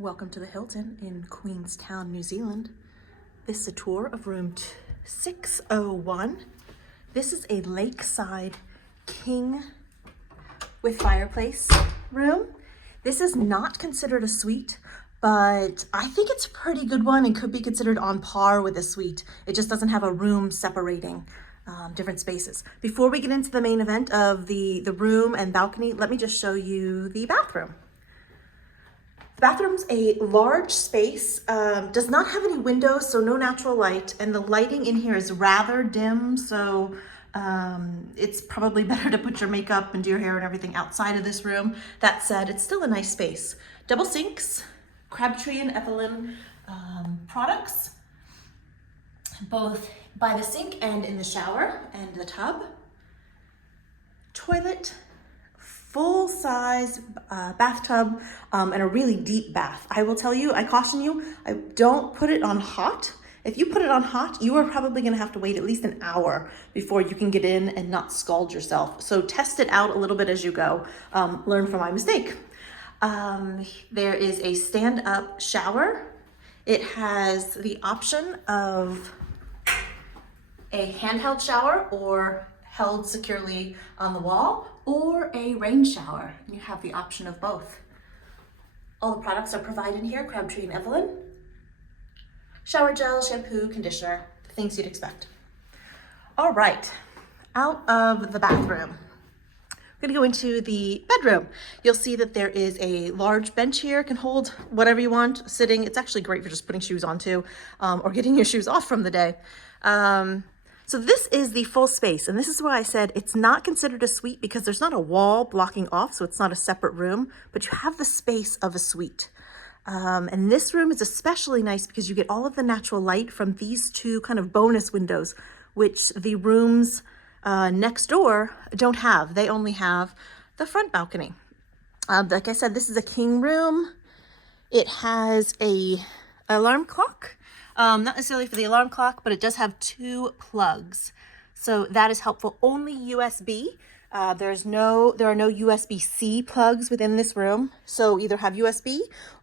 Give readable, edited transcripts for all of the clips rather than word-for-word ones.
Welcome to the Hilton in Queenstown, New Zealand. This is a tour of room 601. This is a lakeside king with fireplace room. This is not considered a suite, but I think it's a pretty good one and could be considered on par with a suite. It just doesn't have a room separating different spaces. Before we get into the main event of the room and balcony, let me just show you the bathroom. The bathroom's a large space, does not have any windows, so no natural light, and the lighting in here is rather dim, so it's probably better to put your makeup and do your hair and everything outside of this room. That said, it's still a nice space. Double sinks, Crabtree and Evelyn products, both by the sink and in the shower and the tub. Toilet, full-size bathtub, and a really deep bath. I will tell you, I caution you, I don't put it on hot. If you put it on hot, you are probably gonna have to wait at least an hour before you can get in and not scald yourself. So test it out a little bit as you go. Learn from my mistake. There is a stand-up shower. It has the option of a handheld shower or held securely on the wall, or a rain shower. You have the option of both. All the products are provided here, Crabtree and Evelyn. Shower gel, shampoo, conditioner, the things you'd expect. All right, out of the bathroom. We're gonna go into the bedroom. You'll see that there is a large bench here, can hold whatever you want, sitting. It's actually great for just putting shoes on too, or getting your shoes off from the day. So this is the full space, and this is why I said it's not considered a suite because there's not a wall blocking off, so it's not a separate room, but you have the space of a suite. And this room is especially nice because you get all of the natural light from these two kind of bonus windows, which the rooms next door don't have. They only have the front balcony. Like I said, this is a king room. It has a alarm clock. Not necessarily for the alarm clock, but it does have 2 plugs. So that is helpful. Only USB. There are no USB-C plugs within this room. So either have USB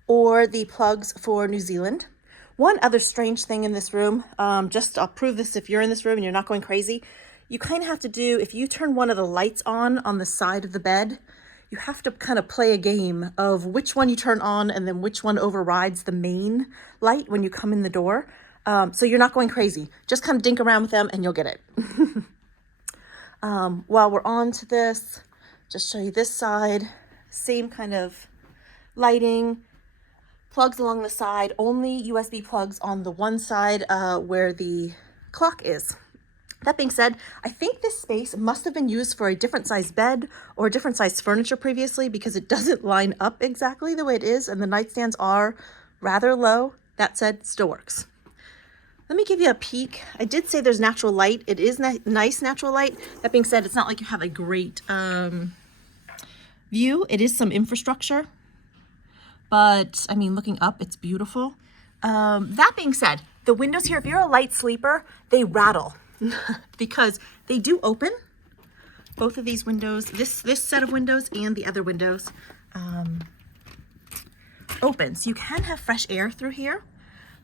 or the plugs for New Zealand. One other strange thing in this room, I'll prove this if you're in this room and you're not going crazy. You kind of have to do, if you turn one of the lights on the side of the bed, you have to kind of play a game of which one you turn on and then which one overrides the main light when you come in the door. So you're not going crazy. Just kind of dink around with them and you'll get it. While we're on to this, just show you this side. Same kind of lighting. Plugs along the side. Only USB plugs on the one side where the clock is. That being said, I think this space must have been used for a different size bed or different size furniture previously because it doesn't line up exactly the way it is, and the nightstands are rather low. That said, still works. Let me give you a peek. I did say there's natural light. It is nice natural light. That being said, it's not like you have a great view. It is some infrastructure, but I mean, looking up, it's beautiful. That being said, the windows here, if you're a light sleeper, they rattle. Because they do open. Both of these windows, this set of windows and the other windows open. So you can have fresh air through here,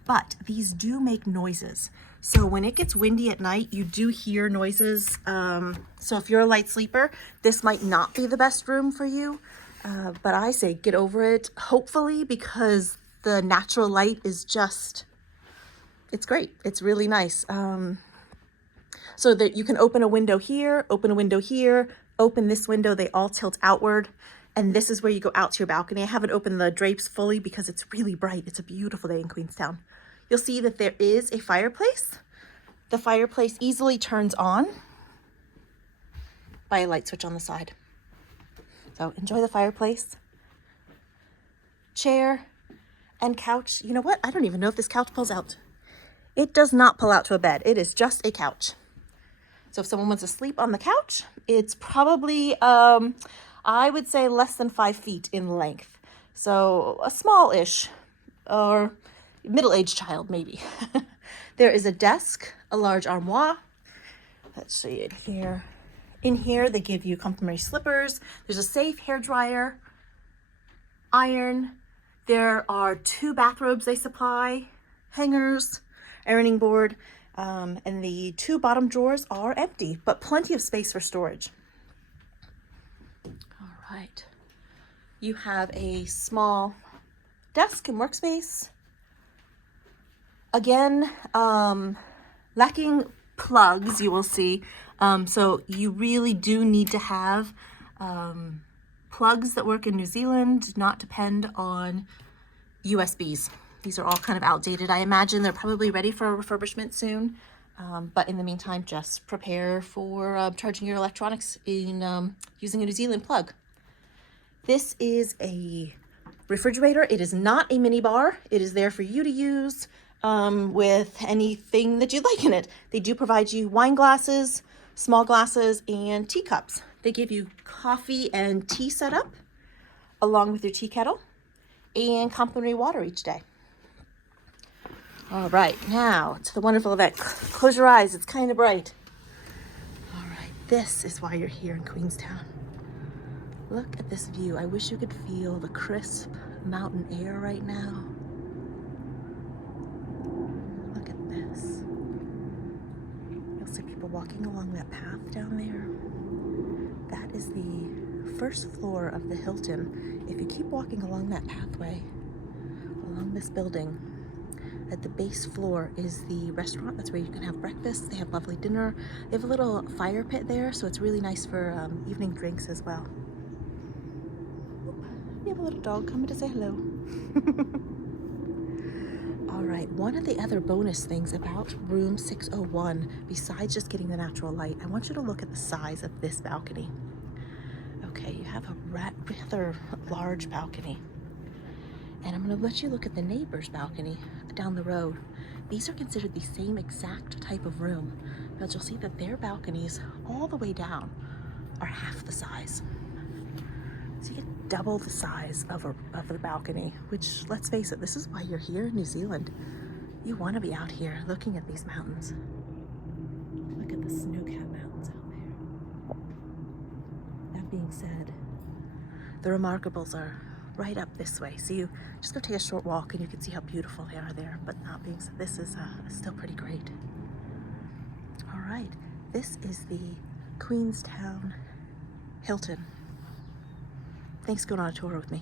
but these do make noises. So when it gets windy at night, you do hear noises. So if you're a light sleeper, this might not be the best room for you. But I say get over it, hopefully, because the natural light is just, it's great. It's really nice. So that you can open a window here, open a window here, open this window, they all tilt outward. And this is where you go out to your balcony. I haven't opened the drapes fully because it's really bright. It's a beautiful day in Queenstown. You'll see that there is a fireplace. The fireplace easily turns on by a light switch on the side. So enjoy the fireplace. Chair and couch. You know what? I don't even know if this couch pulls out. It does not pull out to a bed. It is just a couch. So if someone wants to sleep on the couch, it's probably, I would say less than 5 feet in length. So a small-ish or middle-aged child, maybe. There is a desk, a large armoire. Let's see it here. In here, they give you complimentary slippers. There's a safe hair dryer, iron, There are 2 bathrobes they supply, hangers, ironing board, and the 2 bottom drawers are empty, but plenty of space for storage. All right. You have a small desk and workspace. Again, lacking plugs, you will see. So you really do need to have plugs that work in New Zealand, do not depend on USBs. These are all kind of outdated. I imagine they're probably ready for a refurbishment soon. But in the meantime, just prepare for charging your electronics in using a New Zealand plug. This is a refrigerator. It is not a mini bar. It is there for you to use with anything that you'd like in it. They do provide you wine glasses, small glasses, and teacups. They give you coffee and tea setup along with your tea kettle and complimentary water each day. All right, now to the wonderful event. Close your eyes, it's kind of bright. All right, this is why you're here in Queenstown. Look at this view. I wish you could feel the crisp mountain air right now. Look at this. You'll see people walking along that path down there. That is the first floor of the Hilton. If you keep walking along that pathway, along this building, at the base floor is the restaurant. That's where you can have breakfast. They have lovely dinner. They have a little fire pit there, so it's really nice for evening drinks as well. We have a little dog coming to say hello. All right, one of the other bonus things about room 601, besides just getting the natural light, I want you to look at the size of this balcony. Okay, you have a rather large balcony. And I'm going to let you look at the neighbor's balcony down the road. These are considered the same exact type of room, but you'll see that their balconies all the way down are half the size. So you get double the size of the balcony, which, let's face it, this is why you're here in New Zealand. You want to be out here looking at these mountains. Look at the snow-capped mountains out there. That being said, the Remarkables are right up this way. So you just go take a short walk and you can see how beautiful they are there. But that being said, this is still pretty great. All right, this is the Queenstown Hilton. Thanks for going on a tour with me.